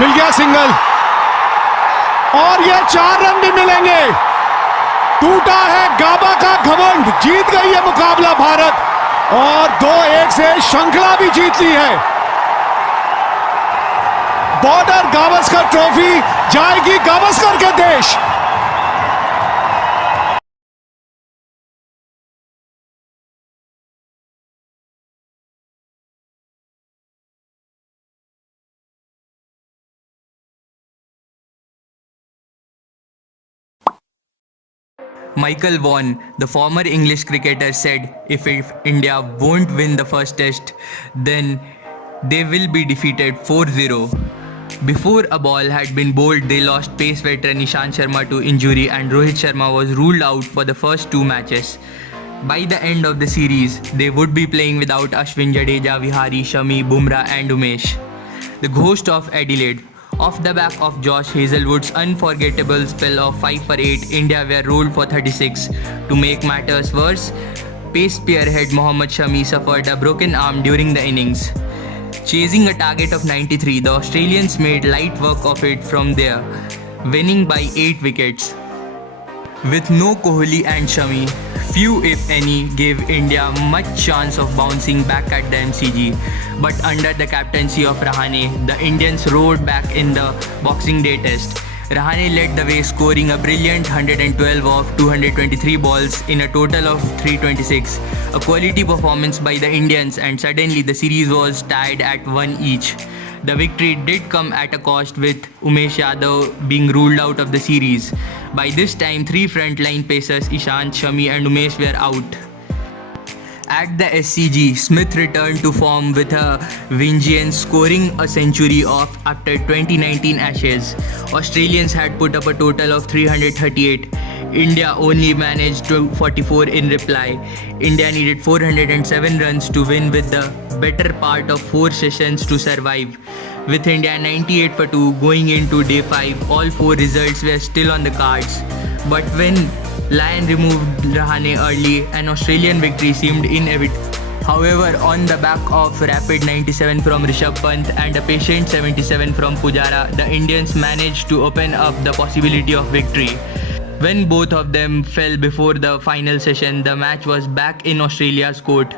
मिल गया सिंगल और ये 4 रन भी मिलेंगे। टूटा है गाबा का घमंड, जीत गई है मुकाबला भारत और 2-1 से श्रृंखला भी जीत ली है। बॉर्डर गावस्कर ट्रॉफी जाएगी गावस्कर के देश। Michael Vaughan, the former English cricketer, said if India won't win the first test, then they will be defeated 4-0. Before a ball had been bowled, they lost pace veteran Ishant Sharma to injury and Rohit Sharma was ruled out for the first 2 matches. By the end of the series, they would be playing without Ashwin, Jadeja, Vihari, Shami, Bumrah and Umesh. The ghost of Adelaide. Off the back of Josh Hazlewood's unforgettable spell of 5 for 8, India were rolled for 36. To make matters worse, pace spearhead Mohammad Shami suffered a broken arm during the innings. Chasing a target of 93, the Australians made light work of it from there, winning by 8 wickets. With no Kohli and Shami, few if any gave India much chance of bouncing back at the MCG. But under the captaincy of Rahane, the Indians roared back in the Boxing Day test. Rahane led the way, scoring a brilliant 112 off 223 balls in a total of 326. A quality performance by the Indians, and suddenly the series was tied at 1 each. The victory did come at a cost, with Umesh Yadav being ruled out of the series. By this time, 3 frontline pacers Ishant, Shami and Umesh were out. At the SCG, Smith returned to form with a vengeance, scoring a century off after 2019 Ashes. Australians had put up a total of 338. India only managed 44 in reply. India needed 407 runs to win, with the better part of 4 sessions to survive. With India 98 for 2 going into day 5, all 4 results were still on the cards. But when Lyon removed Rahane early, an Australian victory seemed inevitable. However, on the back of rapid 97 from Rishabh Pant and a patient 77 from Pujara, the Indians managed to open up the possibility of victory. When both of them fell before the final session, the match was back in Australia's court.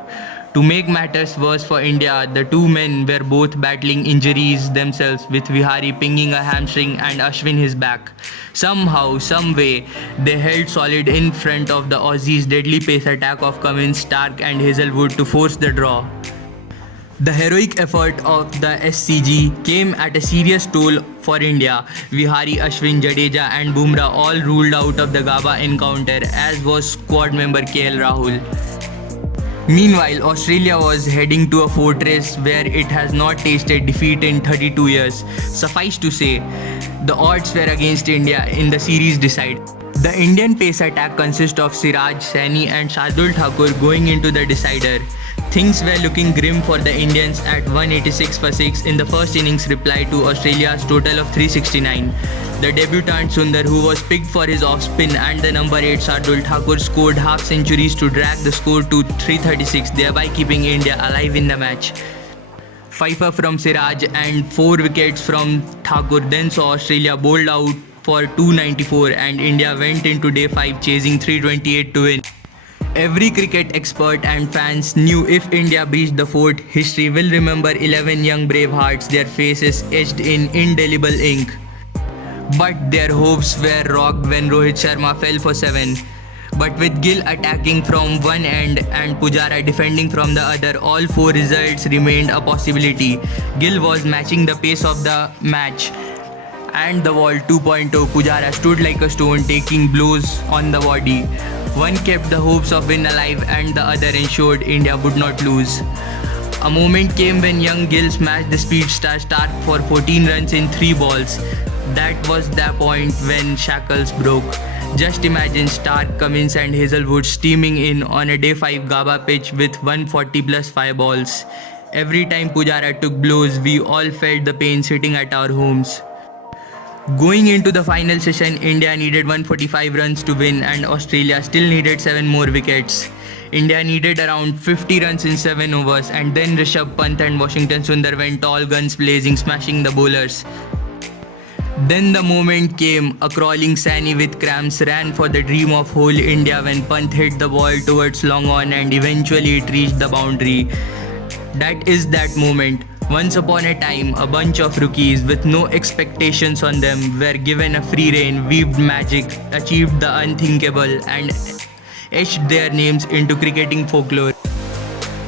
To make matters worse for India, the 2 men were both battling injuries themselves, with Vihari pinging a hamstring and Ashwin his back. Somehow, some way, they held solid in front of the Aussies' deadly pace attack of Cummins, Stark and Hazlewood to force the draw. The heroic effort of the SCG came at a serious toll for India. Vihari, Ashwin, Jadeja and Bumrah all ruled out of the Gabba encounter, as was squad member KL Rahul. Meanwhile, Australia was heading to a fortress where it has not tasted defeat in 32 years. Suffice to say, the odds were against India in the series decide. The Indian pace attack consists of Siraj, Saini and Shardul Thakur going into the decider. Things were looking grim for the Indians at 186 for 6 in the first innings reply to Australia's total of 369. The debutant Sundar, who was picked for his off-spin, and the number 8 Shardul Thakur scored half centuries to drag the score to 336, thereby keeping India alive in the match. Fifer from Siraj and 4 wickets from Thakur then saw Australia bowled out for 294 and India went into day 5 chasing 328 to win. Every cricket expert and fans knew if India breached the fort, history will remember 11 young bravehearts, their faces etched in indelible ink. But their hopes were rocked when Rohit Sharma fell for 7. But with Gill attacking from one end and Pujara defending from the other, all 4 results remained a possibility. Gill was matching the pace of the match. And the wall 2.0, Pujara stood like a stone, taking blows on the body. One kept the hopes of win alive and the other ensured India would not lose. A moment came when young Gill smashed the speed star Stark for 14 runs in 3 balls. That was the point when shackles broke. Just imagine Stark, Cummins and Hazlewood steaming in on a day 5 Gabba pitch with 140 plus 5 balls. Every time Pujara took blows, we all felt the pain sitting at our homes. Going into the final session, India needed 145 runs to win and Australia still needed 7 more wickets. India needed around 50 runs in 7 overs and then Rishabh Pant and Washington Sundar went all guns blazing, smashing the bowlers. Then the moment came, a crawling Sani with cramps ran for the dream of whole India when Pant hit the ball towards long on and eventually it reached the boundary. That is that moment. Once upon a time, a bunch of rookies with no expectations on them were given a free rein, weaved magic, achieved the unthinkable, and etched their names into cricketing folklore.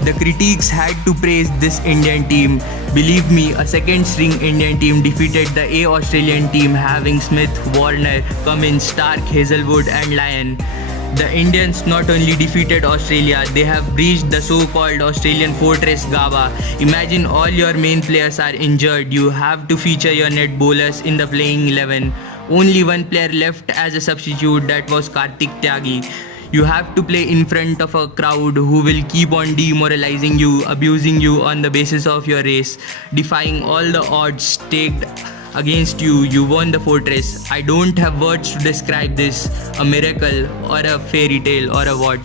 The critics had to praise this Indian team. Believe me, a second string Indian team defeated the A Australian team having Smith, Warner, Cummins, Stark, Hazelwood and Lyon. The Indians not only defeated Australia, they have breached the so-called Australian fortress Gabba. Imagine all your main players are injured. You have to feature your net bowlers in the playing 11. Only one player left as a substitute, that was Kartik Tyagi. You have to play in front of a crowd who will keep on demoralizing you, abusing you on the basis of your race, defying all the odds staked against you. You won the fortress. I don't have words to describe this. A miracle or a fairy tale or a what.